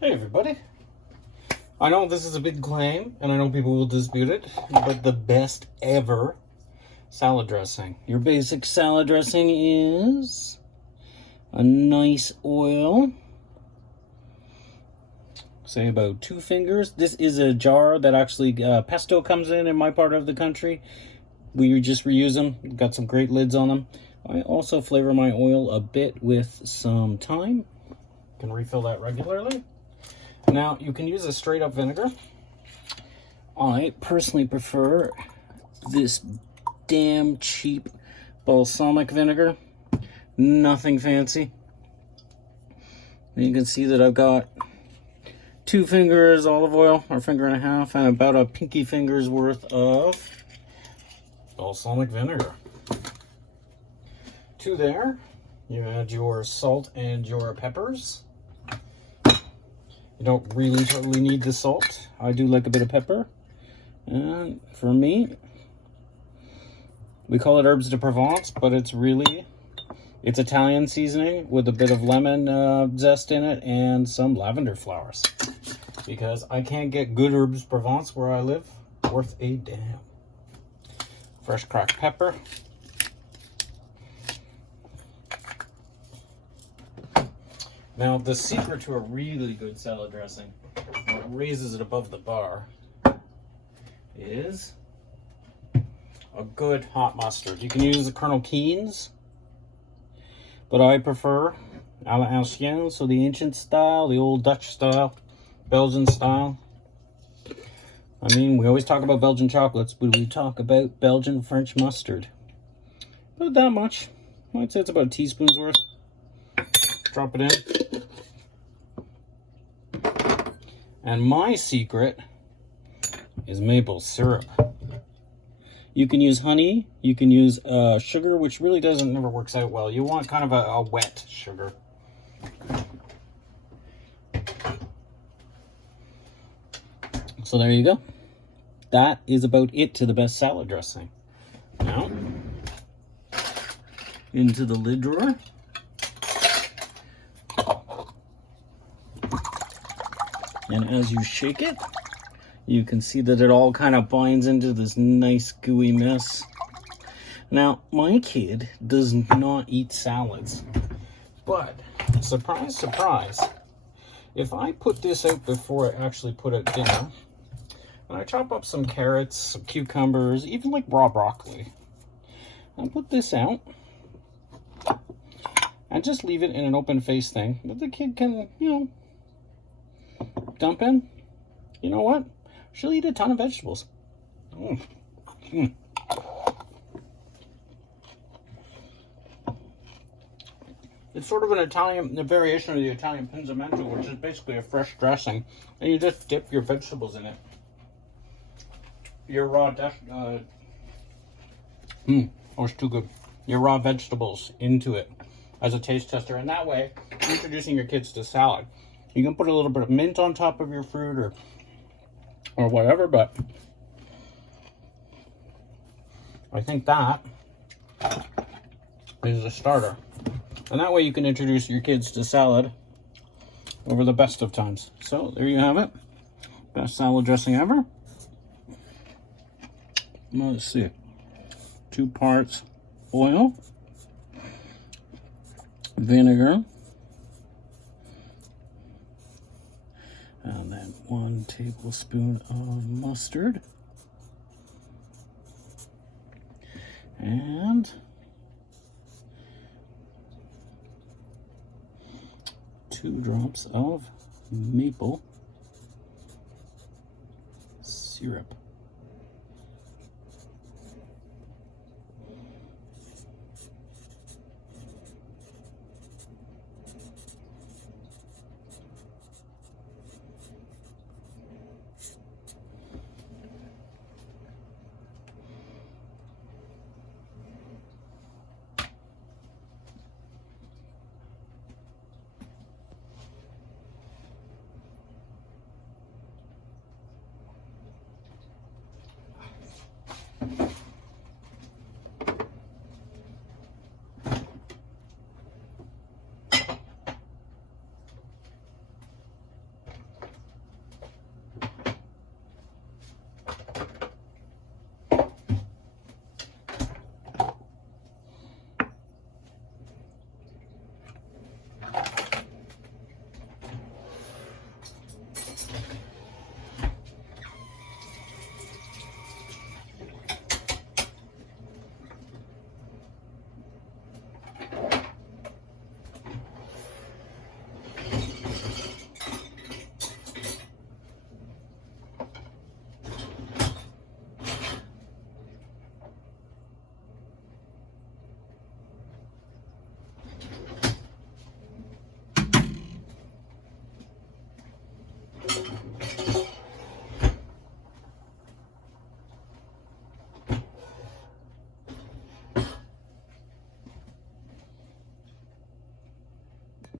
Hey everybody. I know this is a big claim, and I know people will dispute it, but the best ever salad dressing. Your basic salad dressing is a nice oil. Say about 2 fingers. This is a jar that actually pesto comes in my part of the country. We just reuse them. Got some great lids on them. I also flavor my oil a bit with some thyme. Can refill that regularly. Now, you can use a straight up vinegar. I personally prefer this damn cheap balsamic vinegar. Nothing fancy. And you can see that I've got 2 fingers olive oil, or 1.5 fingers, and about a pinky finger's worth of balsamic vinegar. To there, you add your salt and your peppers. You don't really totally need the salt. I do like a bit of pepper. And for me, we call it herbs de Provence, but it's Italian seasoning with a bit of lemon zest in it and some lavender flowers. Because I can't get good herbs de Provence where I live worth a damn. Fresh cracked pepper. Now, the secret to a really good salad dressing, what raises it above the bar, is a good hot mustard. You can use the Colonel Keen's, but I prefer à l'ancienne, so the ancient style, the old Dutch style, Belgian style. I mean, we always talk about Belgian chocolates, but we talk about Belgian French mustard. About that much. I'd say it's about a teaspoon's worth. Drop it in. And my secret is maple syrup. You can use honey, you can use sugar, which really never works out well. You want kind of a wet sugar. So there you go. That is about it to the best salad dressing. Now, into the lid drawer. And as you shake it, you can see that it all kind of binds into this nice gooey mess. Now, my kid does not eat salads, but surprise, surprise, if I put this out before I actually put it down, and I chop up some carrots, some cucumbers, even like raw broccoli, and put this out, and just leave it in an open face thing that the kid can, dump in, you know what? She'll eat a ton of vegetables. It's sort of a variation of the Italian pinzamento, which is basically a fresh dressing, and you just dip your vegetables in it. Your raw it's too good. Your raw vegetables into it as a taste tester, and that way, introducing your kids to salad. You can put a little bit of mint on top of your fruit or whatever, but I think that is a starter. And that way you can introduce your kids to salad over the best of times. So there you have it. Best salad dressing ever. Let's see. 2 parts oil, vinegar, and then 1 tablespoon of mustard, and 2 drops of maple syrup.